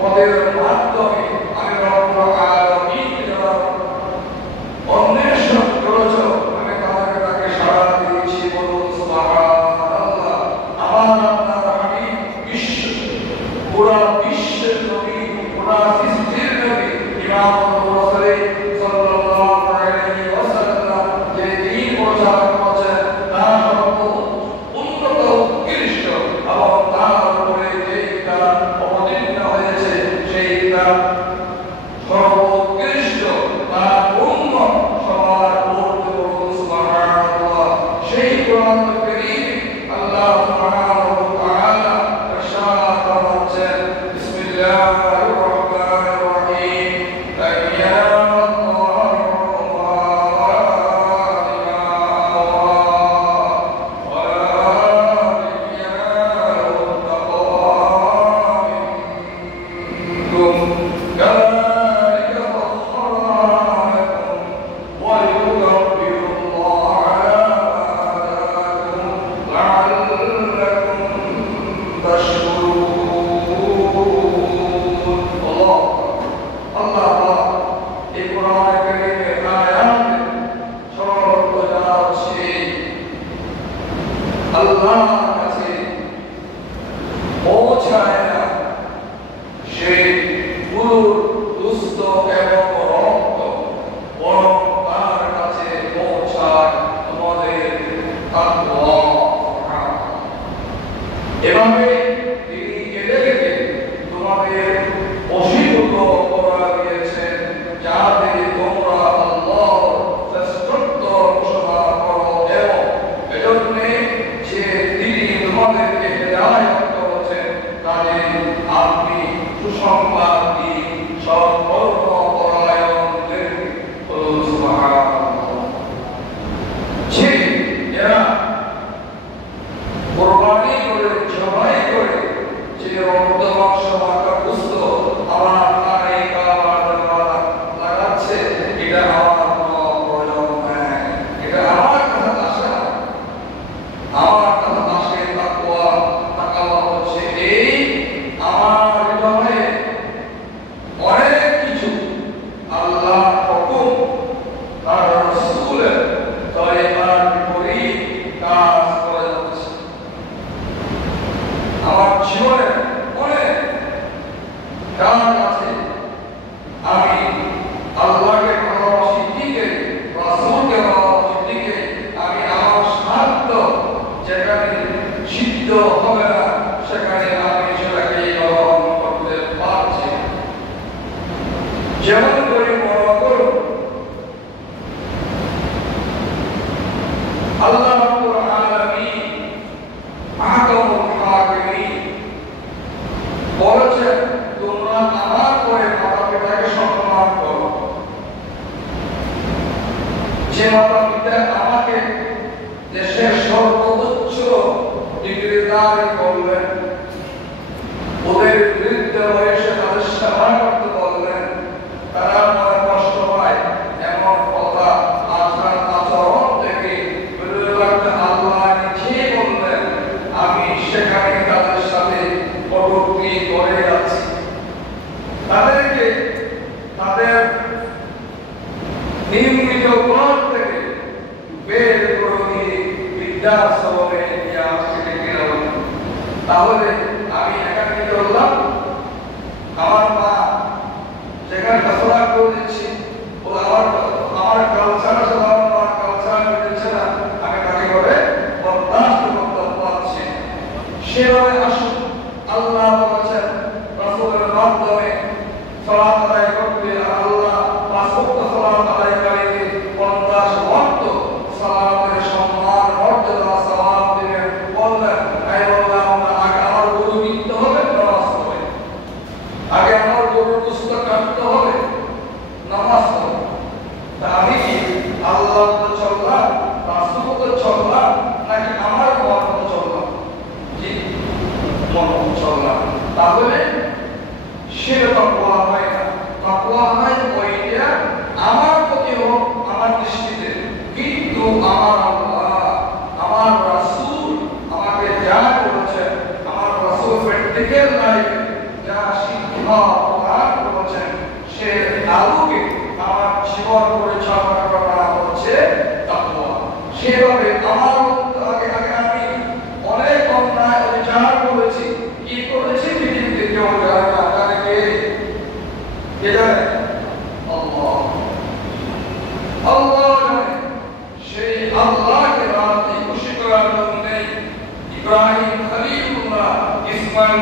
পদের মাধ্যমে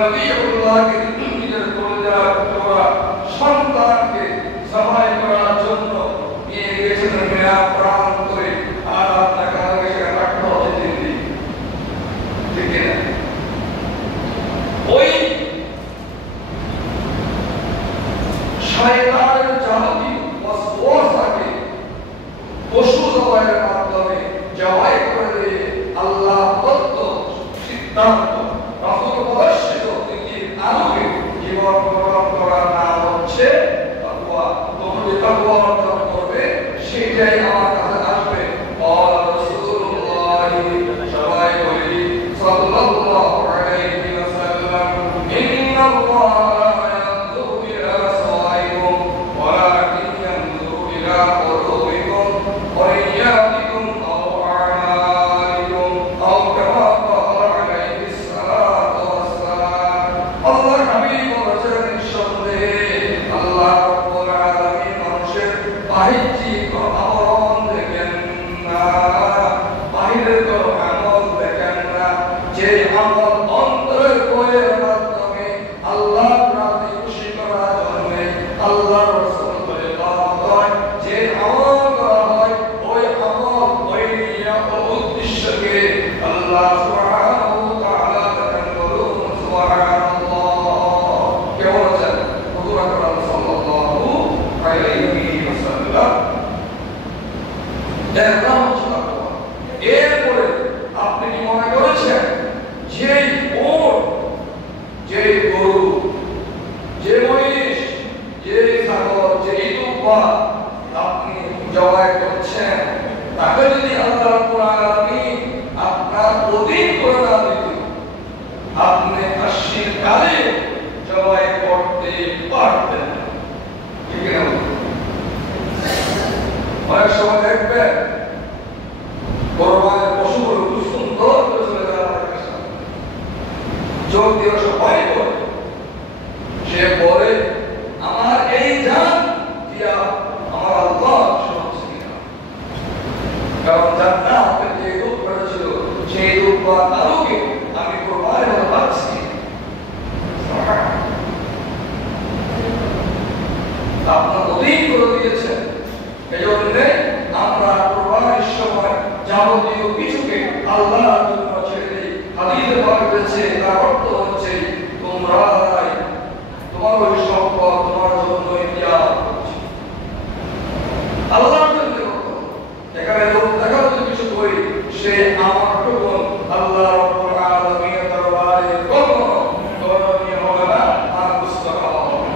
নবীউল্লাহকে নিজের কলিজার টুকরা সন্তানকে সহায় করার জন্য নিয়ে গেছেন মেয়া প্রান্তরে, আর আপনাকে আমাকে সেখানে রাখতে হবে দিল্লি, ঠিক না? ওই শয়তানের যাবতীয় ওয়াসওয়াসাকে পশু জবাইয়ের মাধ্যমে জবাই করে দিয়ে আল্লাহ দত্ত সিদ্ধান্ত রাসূল প্রদর্শিত নীতির আলোকে জীবন গ্রহণ করার নাম হচ্ছে তাকওয়া। তোমরা যে তাকওয়া অর্জন করবে সেটাই আমার কাছে আসবে। قال رسول الله সবাই বলি সাল্লাল্লাহু আলাইহি ওয়াসাল্লাম, ইন্না আল্লাহ লা ইয়ানজুরু ইলা সাওয়াইকুম ওয়ালাকিন ইয়ানজুরু ইলা কুলুবিকুম ওয়া ইয়াতিকুম আও আ'মালিকুম আও কামা ক্বালা আলাইহিস সালাতু ওয়াসসালাম। আল্লাহর হাবিব বলেছেন, নিঃসন্দেহে আল্লাহ রাব্বুল আলামিন মানুষের বাহ্যিক আবরণ দেখেন না, বাহিরের কোনো আমল দেখেন না। যে আমল অন্তরের বইয়ের মাধ্যমে আল্লাহ রাতে খুশি করার জন্য আল্লাহ রাসূল বলে হয়, যে আমল করা হয় ওই আমল ওই নিয়ত উদ্দেশ্যকে আল্লাহ সুবহানাহু ওয়া তাআলা দেখেন। বলুন সুবহানাল্লাহ। কে বলেছেন? হুজুর আকরাম সাল্লাল্লাহু আলাইহি ওয়াসাল্লাম। এরপরে আপনি কি মনে করেছেন যে ওট, যে গরু, যে মহিষ, যে ছাগল, যে দুব্বা আপনি জবাই করছেন, তাকে যদি আল্লাহ রাব্বুল আলামিন আপনার অধীন করে না দিত, আপনি আশির কালে জবাই করতে পারতেন না, ঠিক না? অনেক সময় দেখবেন কোরবানের পশুগুলো খুব সুন্দর করে চলে যায় আমার কাছে, যোগ দিয়ে সবাই বলে, সে বলে আমার এই জান দিয়া আমার আল্লাহ শুনছে কিনা, কারণ জান্নাতের যে রূপ করেছিল সেই রূপ বা আলোকে আমি কোরবানের মতো পাচ্ছি। আপনার অধীন করে দিয়েছেন, এই জন্য আমরা কোরবানির সময় যাবতীয় কিছুকে আল্লাহর জন্য ছেড়ে দিই। হাদিসে পাওয়া গেছে, তার অর্থ হচ্ছে তোমরা তোমার ওই সম্পদ তোমার জন্যই দেওয়া হচ্ছে, আল্লাহর জন্য করো। এখানে লোক দেখা যদি কিছু করি, সে আমার টুকুন আল্লাহ রাব্বুল আলামিনের দরবারে কখনো গণনীয় হবে না, আর বুঝতে হবে না,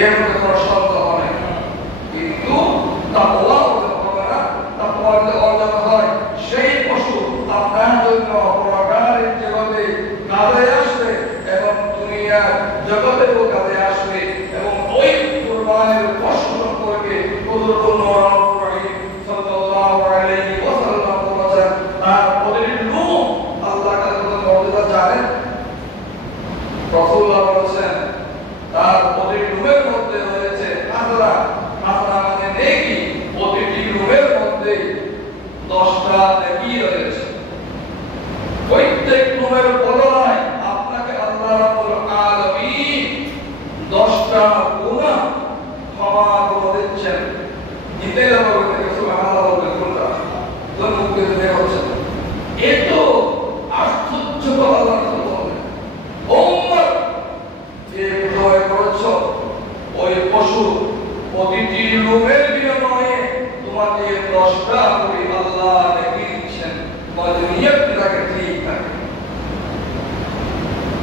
এর মধ্যে কোনো সন্দেহ নেই। কিন্তু তাকওয়া হবে না, তাকওয়া অর্জন হয় সেই পশু আপনার জন্য পরকালের জগতে কাজে আসবে এবং দুনিয়ার জগতেও কাজে আসবে। এবং ওই কুরবানের পশু সম্পর্কে হুজুর রাসূল সাল্লাল্লাহু আলাইহি ওয়াসাল্লাম বলেছেন, তার প্রতিটি লুম আল্লাহর কাছে কত মর্যাদা জানেন? রাসূলুল্লাহ বলেছেন তার প্রতিটি লুমের মধ্যে রয়েছে হাসনা, হাসনা মানে নেকি, প্রতিটি লুমের মধ্যে 10টা নেকি রয়েছে। প্রত্যেক লুমের বদলায় আপনাকে আল্লাহ রাব্বুল আলামিন 10টা গুনাহ ক্ষমা করে দিচ্ছেন। দিতে হবে সুবহানাল্লাহ বলতে মুখে দিয়ে হচ্ছে এত আশ্চর্য আল্লাহ বলেন, উম্মত যে ভয় করছো ওই পশু প্রতিটি লুমের বিনিময়ে তোমাকে 10টা করে আল্লাহ নেকি দিচ্ছেন, তোমাদের নিয়তটাকে ঠিক থাকে।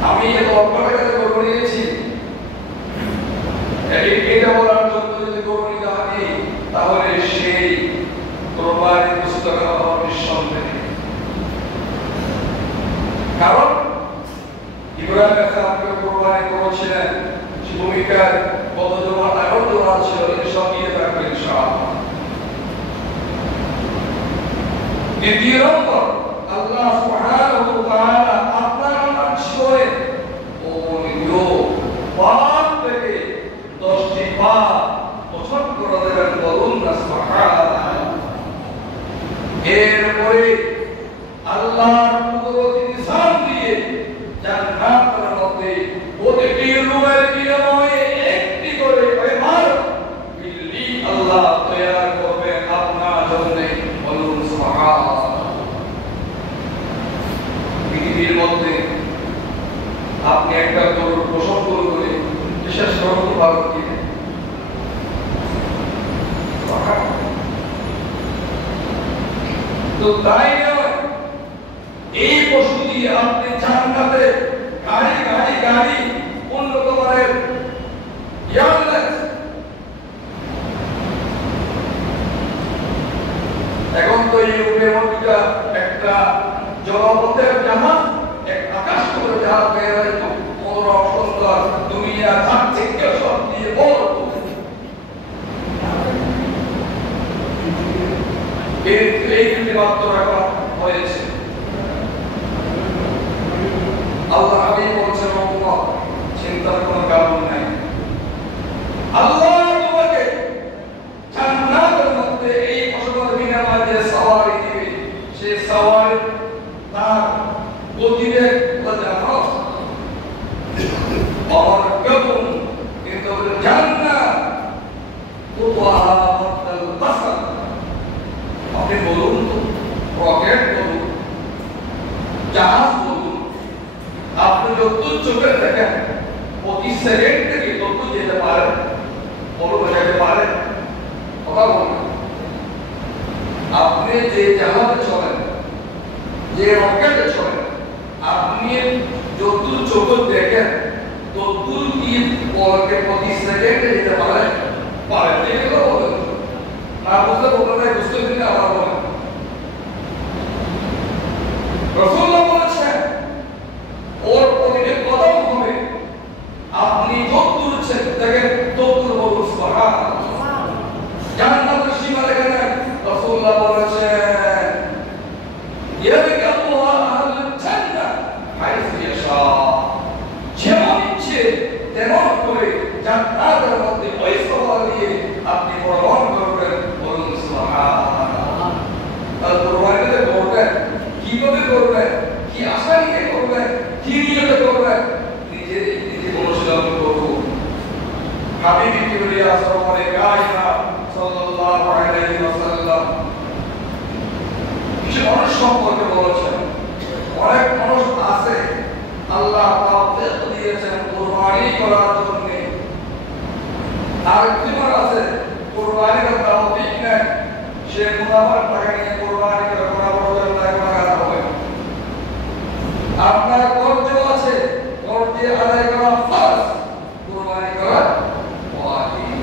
আমি এত অল্পের কাছে গরু নিয়েছি, এটা বলার জন্য যদি গরু নিতে হয় তাহলে সেই কোরবানির পুস্তক হওয়ার নিঃসন্দেহে। কারণ ইব্রাহিম আলাইহিসসালামকে কোরবানি করেছিলেন, ভূমিকার কত জমা আয়োজন ছিল, এটা সব নিয়ে থাকবেন ইনশাআল্লাহ। দ্বিতীয় নম্বর, আল্লাহ সুবহানাহু ওয়া তাআলা আপনার নাম ছয় ও পাপ থেকে 10টি পাপ পছন্দ করে দেবেন, বলুন না সুবহানাল্লাহ। এরপরে আল্লাহর কুদরতি নিশান দিয়ে জান্নাত শুধু তাই নয়, এই পশু দিয়ে আপনি জান্নাতে গাড়ি গাড়ি গাড়ি উন্নত মানের এয়ারলাইন্স, এখন তো ইউরোপের মধ্যে একটা জলপথের জাহাজ, এক আকাশ করে জাহাজ বের হয়, মনোরম সুন্দর দুনিয়া চাকচিক্য সব দিয়ে বড় এই মাত্র রাখা হয়েছে। আল্লাহ হাবিব বলছেন, আল্লাহ চিন্তার কোনো কারণ নাই, আল্লাহ তোমাকে জান্নাতের মধ্যে এই ফসলের বিনিময়ে যে সওয়ারি দিবে, সেই সওয়ারি তার গতিবেগ জানো और कबूल কিন্তু জান্নাত তুওয়াহাতাল বাসার। আপনি বলুন তো, রকেট বলুন, জাহাজ বলুন, আপনি যত চোখে দেখেন প্রতি সেকেন্ডে কি তত যেতে পারেন, বড় যেতে পারেন, কথা বলুন। আপনি যে জাহাজে চলেন, যে রকেটে চলেন, আপনি যত চোখে দেখেন তত কি পলকে প্রতি সেকেন্ডে যেতে পারেন, পারেন। এগুলো বলেন না, বুঝতে বলতে বুঝতে দিলে আবার বলেন। রাসূলুল্লাহ বলেছেন ওর প্রতিটি কদম হবে আপনি যত দূর দেখেন তত বলুন সুবহানাল্লাহ। জান্নাতের সীমা দেখেন, রাসূলুল্লাহ বলেছেন ইয়াবিকাল্লাহু আহলুল জান্নাহ হাইসু ইয়াশা, যেমন ইচ্ছে তেমন করে জান্নাতের মধ্যে ওই সওয়াল দিয়ে আপনি ভ্রমণ করবেন, বলুন সুবহানাল্লাহ। আর কুরবানিতে করবেন কিভাবে করবেন, কি আশা নিয়ে করবেন, কি নিয়তে করবেন, নিজে অনুশীলন করুন। হাবিব কিবরিয়া সাল্লাল্লাহু আলাইহি ওয়াসাল্লাম কিছু মানুষ সম্পর্কে বলেছেন, অনেক মানুষ আছে আল্লাহ তাওফীক দিয়েছেন কুরবানি করার জন্য, আর কিছু আছে কুরবানি করার তাওফীক নেই, সে মুনাফার টাকা নিয়ে কুরবানি করে করা বড় টাকা হবে। আপনার কর্জ আছে, কর্জ আদায় করা ফরজ, কুরবানি করা ওয়াজিব।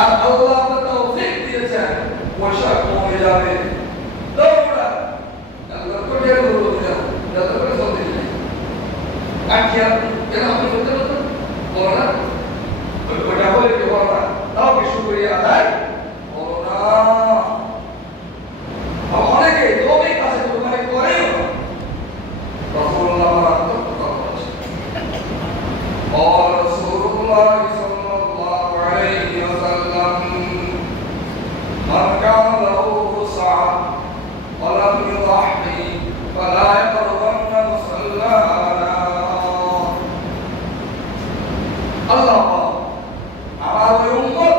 আর আল্লাহ আপনাকে তৌফিক দিয়েছেন পয়সা কমে যাবে, দৌড়া আল্লাহ তো যে বলতে যাও যত করে চলতে চাই আকিয়া কেন আপনি বলতে বলতে বলো না, ওইটা বলে কি বলো না, তাও কি শুকরিয়া আদায় বলো না। অনেকে তবে কাছে কুরবানি করেই না। রাসূলুল্লাহ আত্মকথা বলেছেন, রাসূলুল্লাহ সাল্লাল্লাহু আলাইহি ওয়াসাল্লাম মান কানা লাহু সাআ ওয়া লাম ইউদাহি ফালা ইয়াকরবান্না মুসাল্লানা। আল্লাহ আমার ওই উম্মত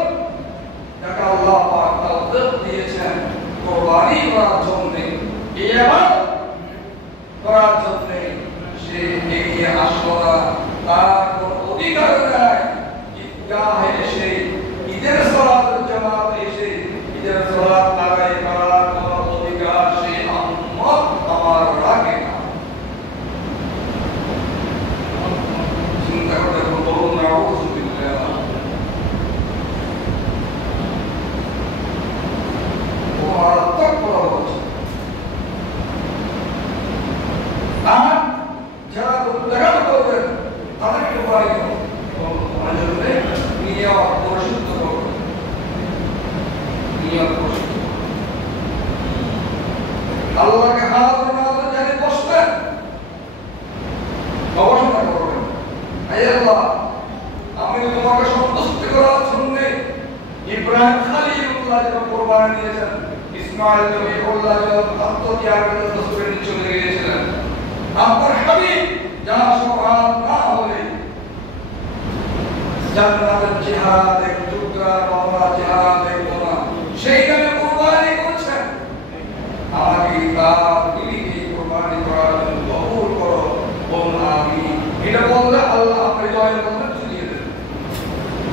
যাকে আল্লাহ পাক তৌফিক দিয়েছেন কুরবানি করার জন্য, ইবাদত করার জন্য, সে এগিয়ে আসলো না, তার কোনো অধিকার নাই ঈদগাহে এসে ঈদের সালাতের জামাতে এসে ঈদের সালাত আদায় করার কোনো অধিকার সে উম্মত আমার রাখে না। চিন্তা করতে বলুন নাউযুবিল্লাহ। মারাত্মক বড় হচ্ছে। আর যারা দেখা করবেন তাদেরকে কুরবানি করবেন, নিয়ত পরিশুদ্ধ করবেন, নিয়ত পরিশুদ্ধ আল্লাহকে হাজির নাজর জানি বসবেন, গবেষণা করবেন, হে আল্লাহ আমি তোমাকে সন্তুষ্ট করার জন্য ইব্রাহিম খলিলুল্লাহ যখন কুরবানি দিয়েছেন, ইসমাঈল নবীউল্লাহ যখন আত্মত্যাগের জন্য সুরে চলে গিয়েছিলেন, আপনার হাবিব যার সহায়ত না হলে জান্নাতের চেহারা দেখতে আমরা চেহারা দেখব না, সেই নামে কুরবানি করছেন। আমাকে তার দিকে কুরবানি করার জন্য কবুল করো, বলুন আমিন। এটা বললে আল্লাহ আপনার হৃদয়ের মধ্যে ঝুলিয়ে দেবেন,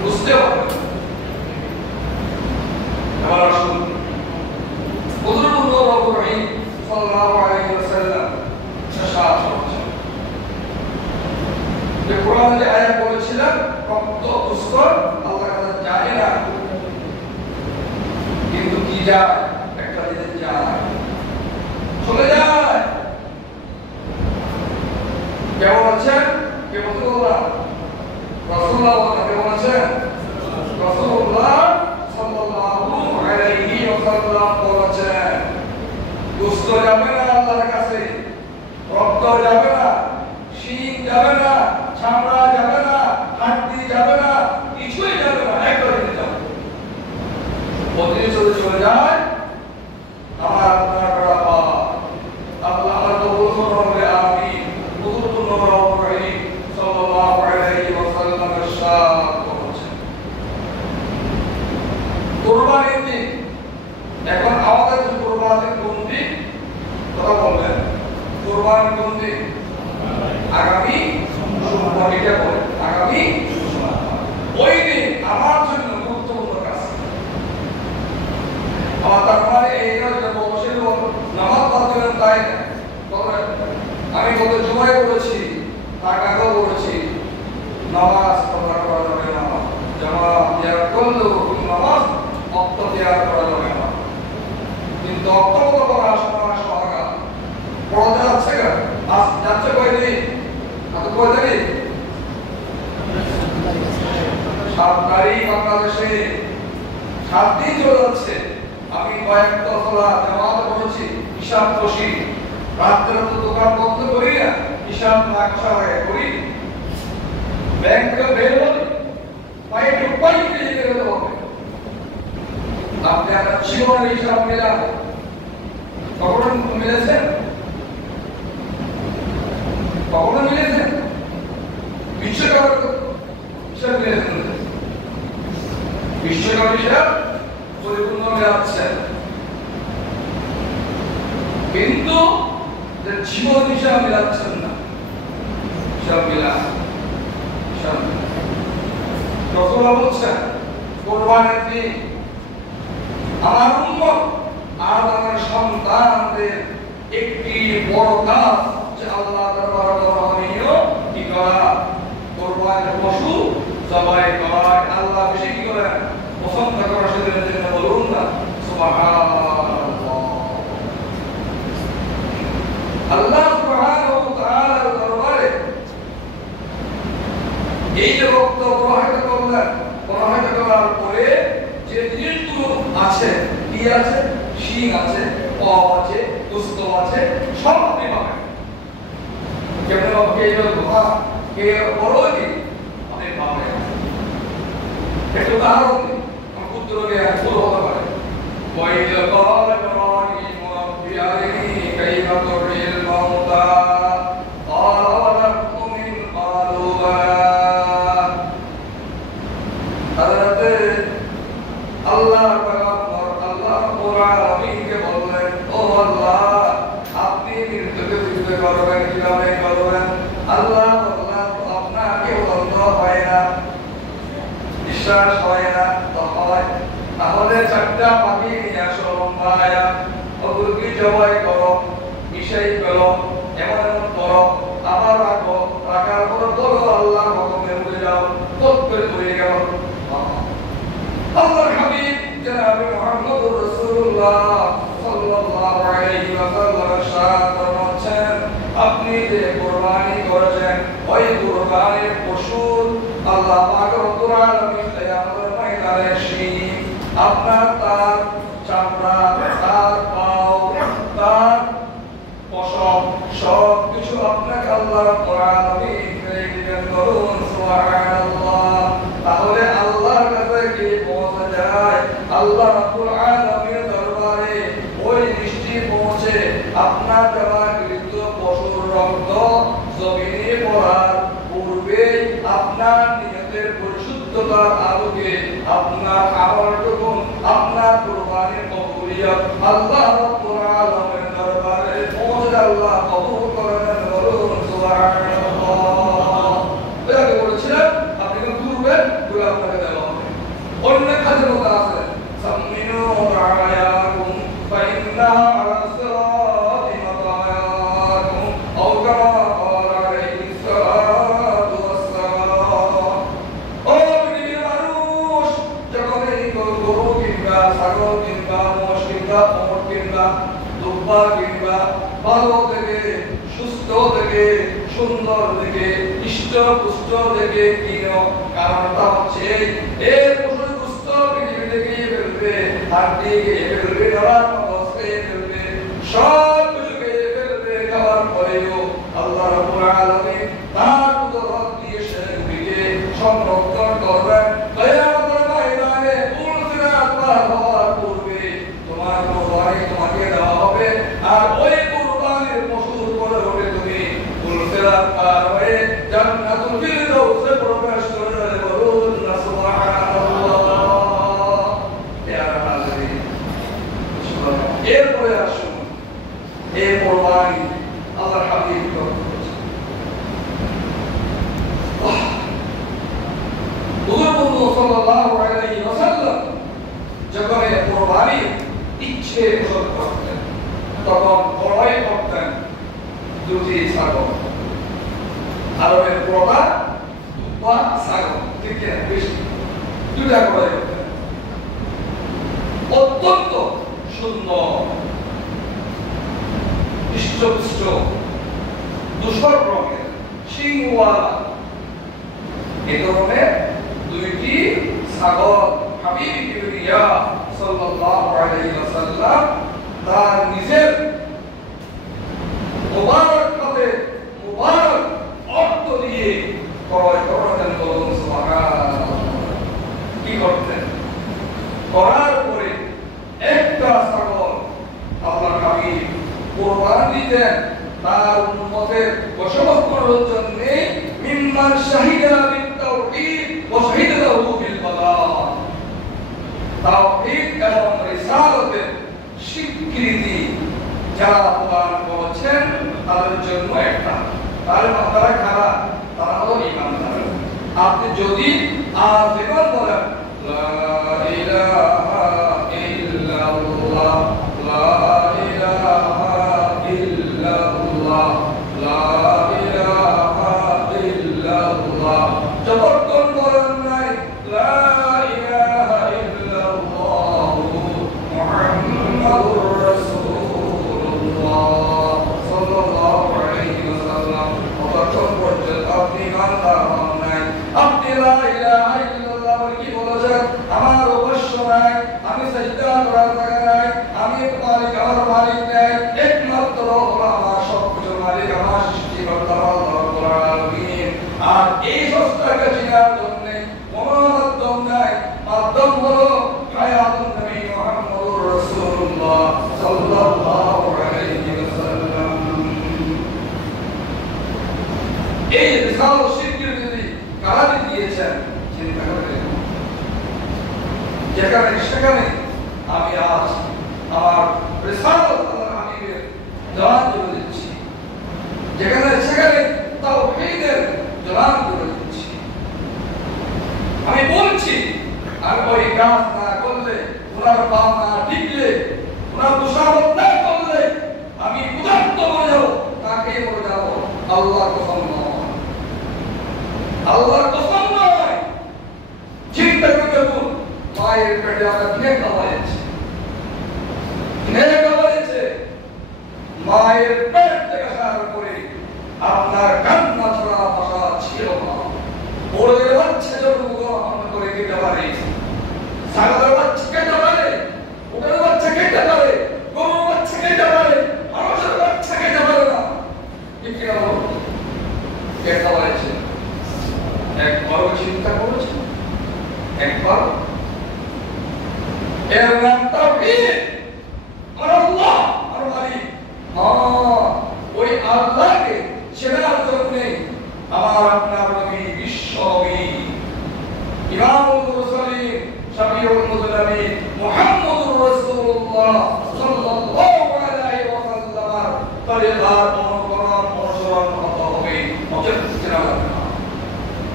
বুঝতে পারবেন। এবার আসুন যায়, একটা জিনিস যায়, চলে যায়। কেমন আছেন? কে বলতে বললাম? রাসূলুল্লাহ কেমন আছেন? রাসূলুল্লাহ সাল্লাল্লাহু আলাইহি ওয়াসাল্লাম বলেছেন, গোশত যাবে না আল্লাহর কাছে, রক্ত যাবে না, শিং যাবে না, চামড়া যাবে না, হাড্ডি যাবে না, কিছুই যাবে না, একবারে যাবে। প্রতিদিন চলে যায় আমার আপনার বাবা আল্লাহ কবুল করবে আমিন। হুজুর নবী সাল্লাল্লাহু আলাইহি ওয়াসাল্লাম ইরশাদ করেছেন, কুরবানির দিন। এখন আমাদের কুরবানির কোন দিন কথা বলবেন? কুরবানির কোন দিন? আগামী সোমবার। এটা বলে আগামী সোমবার। ওই দিন আমার জন্য গুরুত্বপূর্ণ কাজ। আমার তার মানে এই নয় যে বসে নামাজ পড়বেন তাই না। আমি গত জুমায় বলেছি, তার আগেও বলেছি, নামাজ পড়া যাবে না, জামাত দেওয়া করলেও নামাজ অক্ত দেওয়া করা যাবে না। কিন্তু অক্ত করা সময় সহকার পড়া যাচ্ছে না। আজ যাচ্ছে কয়দিন? আর কয়দিন? 7 তারিখ বাংলাদেশে 7 দিন চলে যাচ্ছে। আমি কয়েকটা তোলা জামাত পড়েছি, হিসাব কষি, রাত্রে তো দোকান বন্ধ করি না, হিসাব না কষা হয়ে করি, ব্যাংক থেকে বের হল পায়ে টুপাই দিয়ে বেরোতে হবে। আপনি আপনার জীবনের হিসাব মেলান, কখনো মিলেছেন? কখনো মিলেছেন? বিশ্বকাপ হিসাব মিলেছেন? বিশ্বকাপ হিসাব পরিপূর্ণ মিলাচ্ছেন, কিন্তু জীবন হিসাব মিলাচ্ছেন না। হিসাব মিলা রাসূলুল্লাহ বলছেন, কুরবানির দিন আমার উম্মত আর আমার সন্তানদের একটি বড় কাজ যে আল্লাহ দরবারে গ্রহণীয় কি করা, কুরবানির পশু জবাই করা। আল্লাহ বেশি কি করেন? পছন্দ করা। সেদিনের জন্য বলুন না সুবহানাল্লাহ। আল্লাহ সুবহানাহু ওয়া তাআলার দরবারে এই যে রক্ত প্রবাহিত করলেন, প্রবাহিত করার পরে যে জিনিসগুলো আছে, কি আছে? শিং আছে, পা আছে, গোশত আছে, সব আপনি পাবেন। কেমন কে ধোয়া, কে বড় কি আপনি পাবেন। একটু উদাহরণ দিই, পুত্রকে পুরো হতে পারে। وَإِذْ قَالَ إِبْرَاهِيمُ رَبِّ أَرِنِي كَيْفَ تُحْيِي الْمَوْتَى قَالَ أَوَلَمْ تُؤْمِنْ قَالُوا بَلَى হযরত আল্লাহ পয়গম্বর আল্লাহ রাব্বুল আলামিনকে বললেন, ও আল্লাহ, আপনি মৃত্যুকে জীবিত করবেন কিভাবে করবেন? আল্লাহ বললেন, আপনাকে বন্ধ হয় না, বিশ্বাস হয় না তো হয়, তাহলে 4টা পাখি নিয়ে আসো, লম্বা আয়াত, ওগুলোকে জবাই করো, মিশাই করো, এমন এমন করো, আবার রাখো, রাখার পর বলো আল্লাহর হুকুমে উড়ে যাও, তত করে উড়ে গেল। আল্লাহর হাবিব জনাব মুহাম্মদুর রাসূলুল্লাহ সাল্লাল্লাহু আলাইহি ওয়াসাল্লাম ইরশাদ ফরমাচ্ছেন, আপনি যে কুরবানি করেছেন ওই কুরবানির পশু আল্লাহ পাক রব্বুল আলামিন কিয়ামতের ময়দানে শিং, আপনার তার চামড়া, তার পাও, তার পশম সব কিছু আপনাকে আল্লাহ রাব্বুল আলামিন ফিরিয়ে দিবেন। বলুন সুবহানাল্লাহ। তাহলে আল্লাহর কাছে কি পৌঁছে যায়? আল্লাহ রাব্বুল আলামিনের দরবারে ওই মিষ্টি পৌঁছে আপনার দেওয়া গৃহীত পশুর রক্ত জমিনে পড়ার পূর্বে আপনার নিয়তের পরিশুদ্ধতার আলোকে আপনার আমলটুকু, আপনার কুরবানির কবুলিয়ত আল্লাহ রাব্বুল আলামিনের দরবারে পৌঁছে আল্লাহ কবুল করেন। বলুন সুবহানাল্লাহ। এটাকে বলেছিলাম আপনি করবেন, গুলো আপনাকে দেওয়া হবে। অন্য কাজের মতো আছে, সামিনু রায়াকুম ফাইন্না আলা সিরাতি মাতায়াকুম আও কামা ক্বালা আলাইহিস সালাতু ওয়াসসালাম। ও পৃথিবীর মানুষ, যখন এই গরু কিংবা ছাগল কিংবা মোষ কিনবা, কোমর কিনবা, দুব্বা কিনবা, ভালো থেকে, সুস্থ থেকে, সুন্দর থেকে, হৃষ্ট-পুষ্ট থেকে কিনো। কারণটা হচ্ছে এই পশুর সুস্থ পৃথিবী থেকে ফেলবে, হাড্ডি খেয়ে ফেলবে, নরম মাংস খেয়ে ফেলবে, সব কিছু খেয়ে ফেলবে। খাওয়ার পরেও আল্লাহ রাব্বুল আলামিন তার কুদরত দিয়ে সেগুলিকে সংরক্ষণ করবেন। কিয়ামতের ময়দানে পুলসিরাত পার হওয়ার পূর্বে তোমার কুরবানি তোমাকে দেওয়া হবে, আর ওই কুরবানির পশুর উপরে হবে তুমি পুলসিরাত পার হয়ে জান্নাতুল ফিরদাউসে প্রবেশ করবে। বলুন না সুবহানাল্লাহ। ইয়া হাজিরিন, এরপরে আসুন এই কুরবানি আল্লাহর হাবিব সাল্লাল্লাহু আলাইহি ওয়াসাল্লাম যখন এই কুরবানির ইচ্ছে পোষণ করতেন তখন ক্রয় করতেন দুটি ছাগল। আরবের প্রথা বা ছাগল, ঠিক আছে, বেশি দুটা ক্রয় করতেন। অত্যন্ত সুন্দর, হৃষ্ট-পুষ্ট, ধূসর রঙের, শিংওয়ালা এই ধরনের দুইটি ছাগল হাবিব কিবরিয়া সাল্লাল্লাহু আলাইহি ওয়াসাল্লাম তার নিজের মুবারক হাতে মুবারক অর্থ দিয়ে ক্রয় করতেন। বলুন সুবহানাল্লাহ। কি করতেন? করার পরে একটা ছাগল আল্লাহর হাবিব কুরবানি দিতেন তার উম্মতের বসবাস করার জন্য। মিম্মান শাহিদা বিত-তাওহীদ ওয়া শাহিদা লাহু বিল বালাগ। তাওহীদ এবং রিসালাতের স্বীকৃতি যারা প্রদান করেছেন তাদের জন্য একটা, তারা কারা? তারা হলো ঈমানদার। আপনি যদি আজীবন বলেন লা ইলাহা ইল্লাল্লাহ, লা ইলাহা ইল্লাল্লাহ, লা ইলাহা ইল্লাল্লাহ, যতক্ষণ বলেন নাই লা ইলাহা ইল্লাল্লাহ মুহাম্মাদুর রাসূলুল্লাহ সাল্লাল্লাহু আলাইহি ওয়াসাল্লাম, ততক্ষণ পর্যন্ত আপনি ঈমানদার হন নাই। আপনি লা ইলাহা ইল্লাল্লাহ কি বলেছেন? আমার অবশ্য নাই, আমি সাজদা করার জায়গা নাই, আমি মালিক, আমার মালিক নাই, একমাত্র আমার সবকিছুর মালিক আমার সৃষ্টিকর্তা আল্লাহ রাব্বুল আলামিন। আর এই সত্তাকে চেনার জন্য কোনো মাধ্যম নাই, মাধ্যম হলো হায়াতুন নবী মুহাম্মদুর রাসূলুল্লাহ সাল্লাল্লাহু আলাইহি ওয়াসাল্লাম। এই রিসালাত স্বীকৃতি কারা দিয়েছেন চিন্তা করে। যেখানে সেখানে আমি আজ আমার রিসালাত আল্লাহর হাবিবের জান করে দিচ্ছি, যেখানে সেখানে তাওহীদের জান করে দিচ্ছি। আমি বলছি আর ওই কাজ না করলে, ওনার পা না টিকলে, ওনার দোষারোপ না করলে আমি উদাত্ত হয়ে যাবো, তাকে বলে যাবো আল্লাহর কসম নয়, আল্লাহর কসম নয়। চিন্তা করে দেখুন, মায়ের পেটে আমরা কে খাওয়াইছি, মায়ের পেট থেকে আসার পরে আপনার কান্না ছড়া ভাষা ছিল না। ওদের বাচ্চা যখন গ্রহণ করে খেতে পারে, ছাগলের বাচ্চা খেতে পারে, ওদের বাচ্চা খেতে পারে, গরুর বাচ্চা খেতে পারে, মানুষের বাচ্চা খেতে পারে না। ঠিক কিনা বলুন? কে খাওয়াইছে? একবারও চিন্তা করেছেন? একবার? এর নাম তাওহীদ। আল্লাহ আর মালিক, ওই আল্লাহকে চেনার জন্য আমার আপনার নবী, বিশ্ব নবী, ইমামুল মুরসালিন, শফিউল মুযনিবিন মুহাম্মদুর রাসূলুল্লাহ সাল্লাল্লাহু আলাইহি ওয়াসাল্লামের তরিকার অনুসরণ করতে হবে।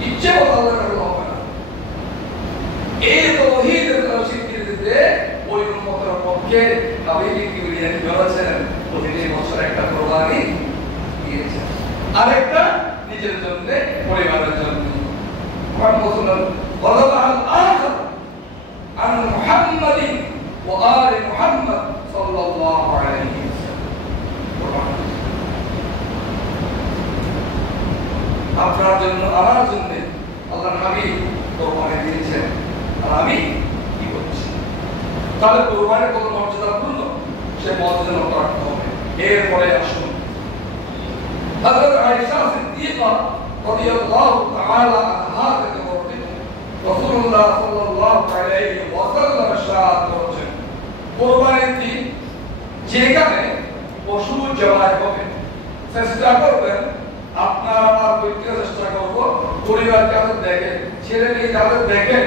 ইচ্ছে বদল হবে না। এই তাওহীদের স্বীকৃতিতে ওই উম্মতের পক্ষে হাবিব কিবরিয়া বলেছেন প্রতিটি বছর একটা কুরবানি দিয়েছেন, আরেকটা নিজের জন্য, পরিবারের জন্য। মুহাম্মদ সাল্লাল্লাহু আলাইহি ওয়াসাল্লাম আন মুহাম্মাদিন ওয়া আলি মুহাম্মদ আমি কি করছি। তাহলে কুরবানির কত মর্যাদাপূর্ণ, সে মর্যাদা রাখতে হবে। এরপরে আসুন হযরত আয়েশা সিদ্দিকা রাদিয়াল্লাহু তাআলা আনহা থেকে বর্ণিত রাসূলুল্লাহ সাল্লাল্লাহু আলাইহি ওয়াসাল্লাম ইরশাদ করেছেন, কুরবানির দিন যেখানে পশু জবাই হবে চেষ্টা করবেন, আপনার আমার ব্যক্তিগত চেষ্টা করব পরিবার যাদের দেখে, ছেলে মেয়ে যাদের দেখে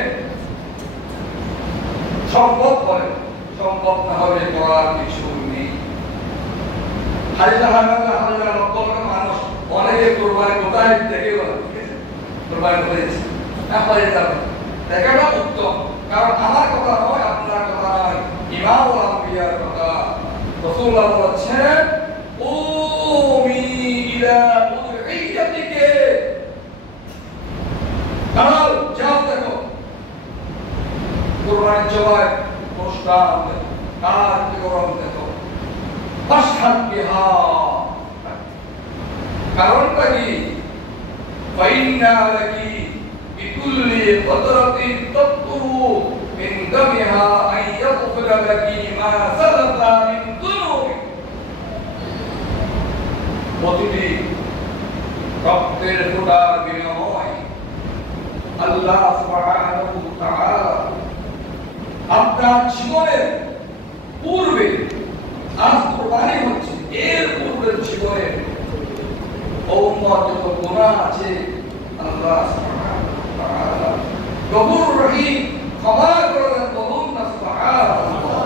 সম্ভব হয়, সম্ভব না হলে করার কিছু নেই। মানুষ অনেকে কোরবানি কোথায় দেখে কোরবানি করেছে দেখাটা উত্তম, কারণ আমার কথা নয়, আপনার কথা নয়, ইমামুল আম্বিয়ার কথা। রাসূলুল্লাহ বলেছেন, উমি ইলা উযইয়াতিকে, কাল যাও দেখো কুরবানি জবাই অনুষ্ঠান দেখো, কার্যক্রম দেখো, ফাশহাদ বিহা, কারণটা কি? ফাইন্না লাকি বিকুল্লি কদরাতিন তাতরু মিন দামিহা আন ইয়াগফিরা লাকি মা সালাফা মিন দুনুবি, প্রতিটি রক্তের ফোঁটার বিনিময়ে আল্লাহ সুবহানাহু ওয়া তাআলা আপনার জীবনের পূর্বে, আজ কুরবানি হচ্ছে, এর পূর্বের জীবনে যত গুনাহ আছে আল্লাহ সুবহানাহু ওয়া তাআলা গফুর রহিম, ক্ষমা করে দেন, বলুন না সুবহানাল্লাহ।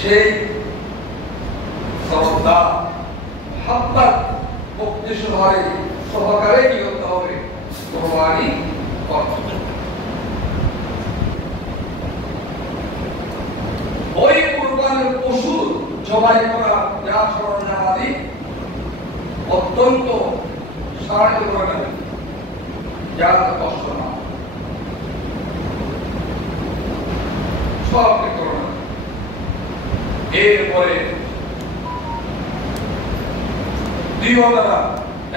সেই শ্রদ্ধা মহব্বত ভক্তি সহকারে কি করতে হবে? কুরবানি করতে হবে। ওই কুরবানির পশু জবাই করা যা সরঞ্জামাদি অত্যন্ত সাহায্য করে, যার কষ্ট না সব করবে। এরপরে দুই বর্ণনা,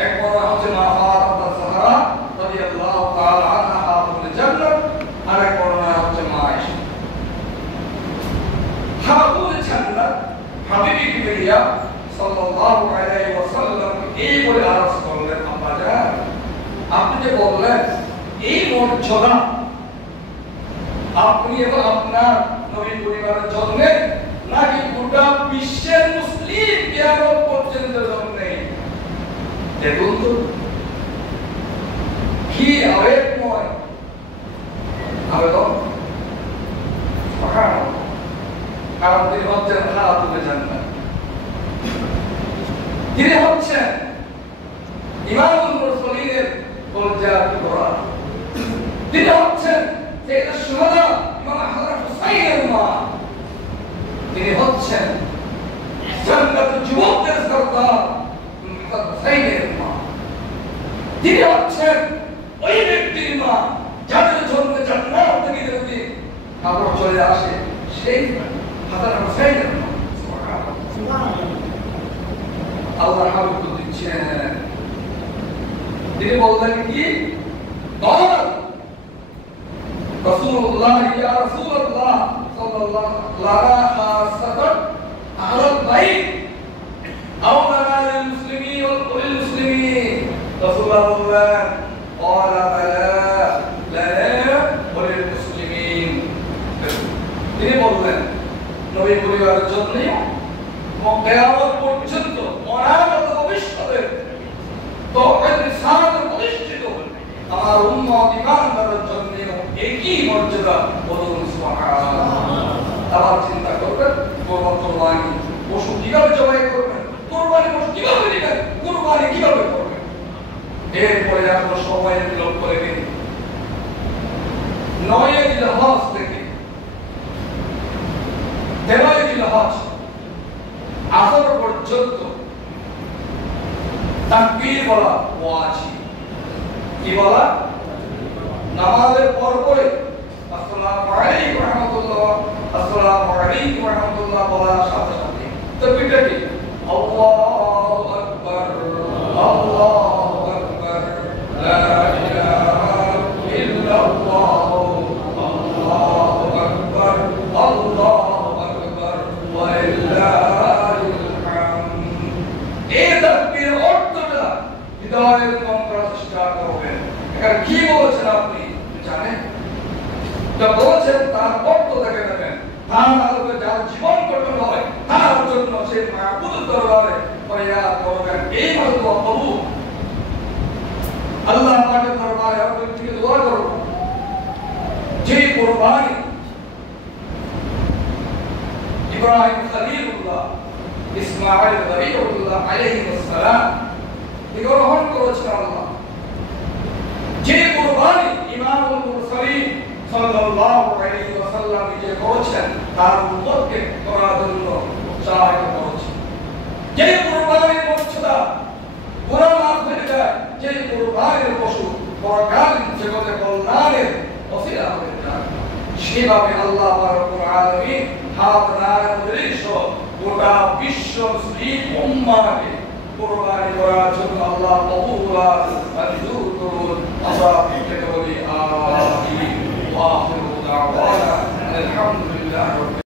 এক বর্ণনা হচ্ছে মা ফাতিমা সাহরা রাদিয়াল্লাহু তাআলা আনহা হাফিজুল জান্নাত, আর এক বর্ণনা হচ্ছে মা আয়েশা হাফিজুল জান্নাত। হাবিবি কিবরিয়া সাল্লাল্লাহু আলাইহি ওয়াসাল্লাম এই বলে আরজ করলেন, আম্মা জান, আপনি যে বললেন এই মর্যাদা আপনি এবং আপনার নবী পরিবারের জন্য নাকি গোটা বিশ্বের মুসলিম কিয়ামত পর্যন্ত জন্য, দেখুন তো কি আবেগময় আবেদন। কারণ তিনি হচ্ছেন হাফিজুল জান্নাত, তিনি হচ্ছেন ইমামুল মুরসালিনের কলজার টুকরা, তিনি হচ্ছেন সাইয়্যিদুশ শুহাদা ইমাম হযরত হুসাইনের মা, তিনি হচ্ছেন জান্নাতের যুবকদের সরদার হযরত হুসাইনের মা, তিনি হচ্ছেন ওই ব্যক্তির মা যাদের জন্য জান্নাত থেকে যদি খবর চলে আসে, সেই হযরত হুসাইনের মা। সুবহানাল্লাহ। আল্লাহ হাবিব দিচ্ছেন, তিনি বললেন কি? قال رسول الله يا رسول الله صلى الله لنا خاصة أهل البيت أو لنا للمسلمين وللمسلمين. رسول الله قال بلى لنا وللمسلمين. তিনি বললেন নবী পরিবারের জন্য কিয়ামত পর্যন্ত অনাগত ভবিষ্যতের তাওহীদ রিসালাত প্রতিষ্ঠিত আমার উম্মত ঈমানদারের জন্য একই মর্যাদা, বলুন সুবহানাল্লাহ। আবার চিন্তা করবেন কুরবানি পশু কিভাবে জবাই করবেন, কুরবানি পশু কিভাবে দিবেন, কুরবানি কিভাবে করবেন। এরপরে আমরা সময় বিলোপ করে দিন 9 জিলহজ থেকে 13 জিলহজ আসর পর্যন্ত তাকবীর বলা ওয়াজিব। কি বলা? নামাজের পরপরে আসসালামু আলাইকুম ওয়া রাহমাতুল্লাহ, আসসালামু আলাইকুম ওয়া রাহমাতুল্লাহ বলার সাথে সাথে তাকবীরটা কি? আল্লাহু আকবার, আল্লাহু আকবার, লা ইলাহা বলেছেন আপনি জানেন? যা বলেছেন তার অর্থ থেকে নেবেন, তার আলোকে যার জীবন গঠন হয় তার জন্য সে মাহবুবের দরবারে ফরিয়াদ করবেন। এই মতো কবুল আল্লাহ পাকের দরবারে আপনি থেকে দোয়া করব। যে কুরবানি ইব্রাহিম খলিলুল্লাহ ইসমাঈল খলিলুল্লাহ আলাইহিস সালাম গ্রহণ করেছেন আল্লাহ, যে কুরবানি ইমামুল মুরসালিন সাল্লাল্লাহু আলাইহি ওয়াসাল্লাম যে করেছেন তার উম্মতকে করার জন্য উৎসাহিত করেছেন। যে কুরবানির মর্যাদা পুরা লাভ হয়ে যায়, যে কুরবানির পশু পরকালীন জগতে কল্যাণের ওসিলা হয়ে যায়, সেভাবে আল্লাহ রাব্বুল আলামিন হাত নারীশ গোটা বিশ্ব মুসলিম উম্মাহকে কুরবানি করার জন্য আল্লাহ কবুল আর মঞ্জুর করুন। আমরা বলি আমিন। ওয়া আখিরু দাওয়ানা আলহামদুলিল্লাহি